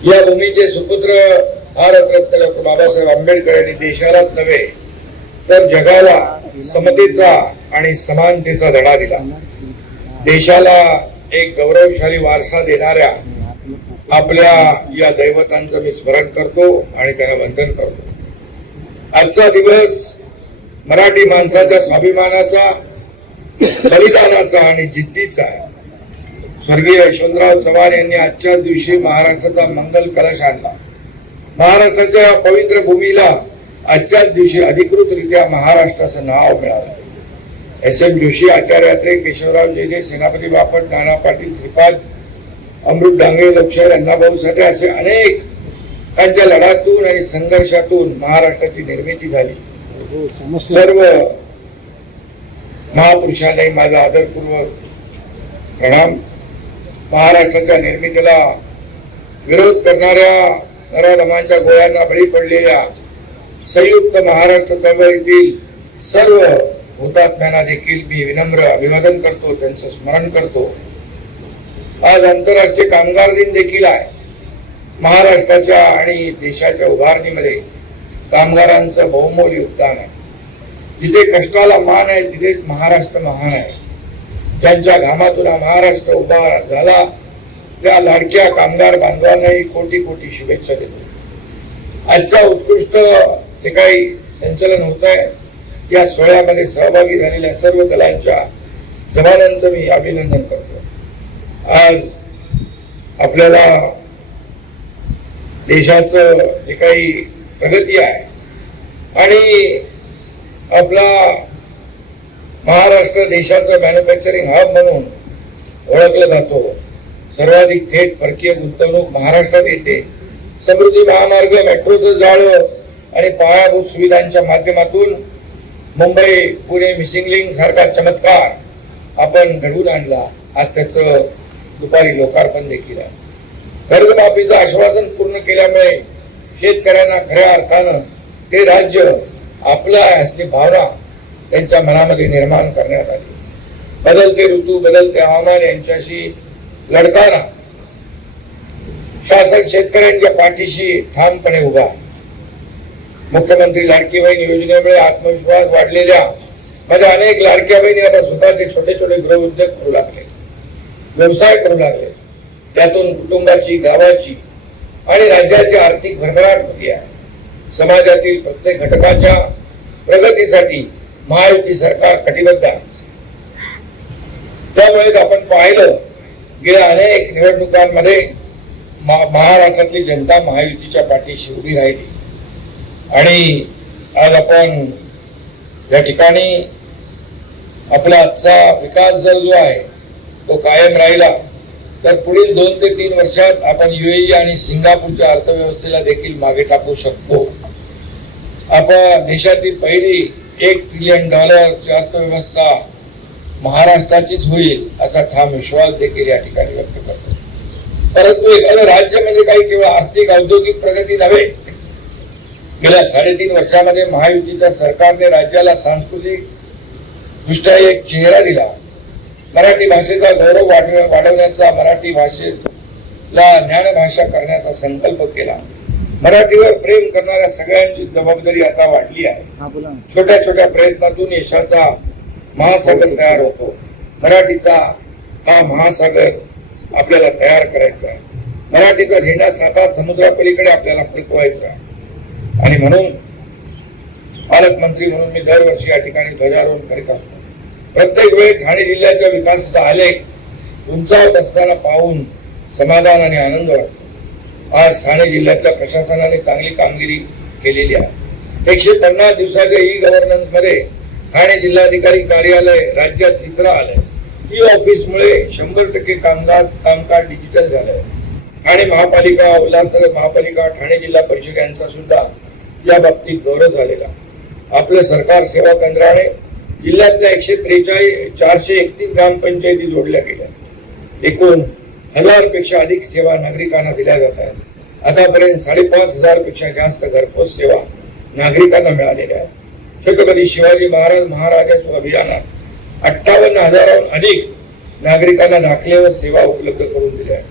या भूमीचे सुपुत्र भारतरत्न डॉक्टर बाबासाहेब आंबेडकर यांनी देशालाच नव्हे तर जगाला समतेचा आणि समानतेचा धडा दिला. देशाला एक गौरवशाली वारसा देणाऱ्या आपल्या या दैवतांचं मी स्मरण करतो आणि त्यांना वंदन करतो. आजचा दिवस मराठी माणसाच्या स्वाभिमानाचा, बलिदानाचा आणि जिद्दीचा आहे. स्वर्गीय यशवंतराव चव्हाण यांनी आजच्या दिवशी महाराष्ट्राचा मंगल कलश आणला. महाराष्ट्राच्या पवित्र भूमीला आजच्याच दिवशी अधिकृतरित्या महाराष्ट्राचं नाव मिळालं. एस.एम. जोशी, आचार्य अत्रे, केशवराव जेजे, सेनापती बापट, नाना पाटील, श्रीपाद, अमृत डांगे, लोकशाहीर अण्णाभाऊ साठे असे अनेक त्यांच्या लढ्यातून आणि संघर्षातून महाराष्ट्राची निर्मिती झाली. सर्व महापुरुषांनी माझा आदरपूर्वक प्रणाम. महाराष्ट्राच्या निर्मितीला विरोध करणाऱ्या नराधमांच्या गोळ्यांना बळी पडलेल्या संयुक्त महाराष्ट्र चळवळीतील सर्व हुतात्म्यांना देखील मी विनम्र अभिवादन करतो, त्यांचं स्मरण करतो. आज आंतरराष्ट्रीय कामगार दिन देखील आहे. महाराष्ट्राच्या आणि देशाच्या उभारणीमध्ये कामगारांचं बहुमोल योगदान आहे. जिथे कष्टाला मान आहे तिथेच महाराष्ट्र महान आहे. ज्यांच्या घामातून हा महाराष्ट्र उभा झाला त्या लाडक्या कामगार बांधवांनाही कोटी कोटी शुभेच्छा देतो. आजच्या उत्कृष्ट जे काही संचलन होत आहे या सोहळ्यामध्ये सहभागी झालेल्या सर्व दलांच्या जवानांचं मी अभिनंदन करतो. आज आपल्याला देशाचं जे काही प्रगती आहे आणि आपला महाराष्ट्र देशाचं मॅन्युफॅक्चरिंग हब म्हणून ओळखला जातो. सर्वाधिक थेट परकीय गुंतवणूक महाराष्ट्रात येते. समृद्धी महामार्ग, मेट्रोचं जाळं आणि पायाभूत सुविधांच्या माध्यमातून मुंबई पुणे मिसिंग लिंक सारखा चमत्कार आपण घडवून आणला. आज त्याचं दुपारी लोकार्पण देखील आहे. कर्जमाफीचं आश्वासन पूर्ण केल्यामुळे शेतकऱ्यांना खऱ्या अर्थानं ते राज्य आपलं आहे असली भावना त्यांच्या मनामध्ये निर्माण करण्यात आली. बदलते ऋतू, बदलते हवामान यांच्याशी लढताना शासन शेतकऱ्यांच्या पाठीशी ठामपणे उभा. मुख्यमंत्री लाडकी बहीण योजनेमुळे आत्मविश्वास वाढलेल्या माझ्या अनेक लाडक्या बहिणी आता स्वतःचे छोटे छोटे गृह उद्योग करू लागले, व्यवसाय करू लागले. त्यातून कुटुंबाची, गावाची आणि राज्याची आर्थिक भरभराट होती आहे. समाजातील प्रत्येक घटकाच्या प्रगतीसाठी महायुती सरकार कटिबद्ध आहे. त्यामुळे आपण पाहिलं गेल्या अनेक निवडणुकांमध्ये महाराष्ट्रातली जनता महायुतीच्या पाठीशी उभी राहिली आणि आज आपण या ठिकाणी आपला आजचा विकास जर जो आहे तो कायम राहिला तर पुढील 2 ते 3 वर्षात आपण UAE आणि सिंगापूरच्या अर्थव्यवस्थेला देखील मागे टाकू शकतो. आपण देशातील पहिली $1 ट्रिलियन ची अर्थव्यवस्था महाराष्ट्राचीच होईल असा ठाम विश्वास देखील या ठिकाणी व्यक्त करतो. परंतु एखादं राज्य म्हणजे काही केवळ आर्थिक औद्योगिक प्रगती नव्हे. गेल्या 3.5 वर्षामध्ये महायुतीच्या सरकारने राज्याला सांस्कृतिक दृष्ट्या एक चेहरा दिला. मराठी भाषेचा गौरव वाढवण्याचा, मराठी भाषेला ज्ञानभाषा करण्याचा संकल्प केला. मराठीवर प्रेम करणाऱ्या सगळ्यांची जबाबदारी आता वाढली आहे. छोट्या छोट्या प्रयत्नातून यशाचा महासागर तयार होतो. मराठीचा हा महासागर आपल्याला तयार करायचा आहे. मराठीचा झेंडा 7 समुद्रापलीकडे आपल्याला फडकवायचा आहे. आणि म्हणून पालकमंत्री म्हणून मी दरवर्षी या ठिकाणी ध्वजारोहण करीत असतो. प्रत्येक वेळी ठाणे जिल्ह्याच्या विकासाचा आलेख उंचावत असताना पाहून समाधान आणि आनंद वाटतो. आज ठाणे जिल्ह्यातल्या प्रशासनाने चांगली कामगिरी केलेली आहे. 150 दिवसाच्या ई-गव्हर्नन्स मध्ये ठाणे जिल्हाधिकारी कार्यालय राज्यात 3रं आलंय. ई-ऑफिसमुळे 100% कामकाज डिजिटल झालंय. ठाणे महापालिका, उल्हासनगर महापालिका, ठाणे जिल्हा परिषद यांचा सुद्धा या बाबतीत गौरव झालेला. आपलं सरकार सेवा केंद्राने जिल्ह्यातल्या 431 ग्रामपंचायती जोडल्या गेल्या. एकूण 1000 पेक्षा अधिक सेवा नागरिकांना दिल्या जात आहेत. आतापर्यंत 5,500 पेक्षा जास्त घरपोच सेवा नागरिकांना मिळालेल्या आहेत. छत्रपती शिवाजी महाराज महाराजा अभियानात 58,000हून अधिक नागरिकांना दाखले व सेवा उपलब्ध करून दिल्या आहेत.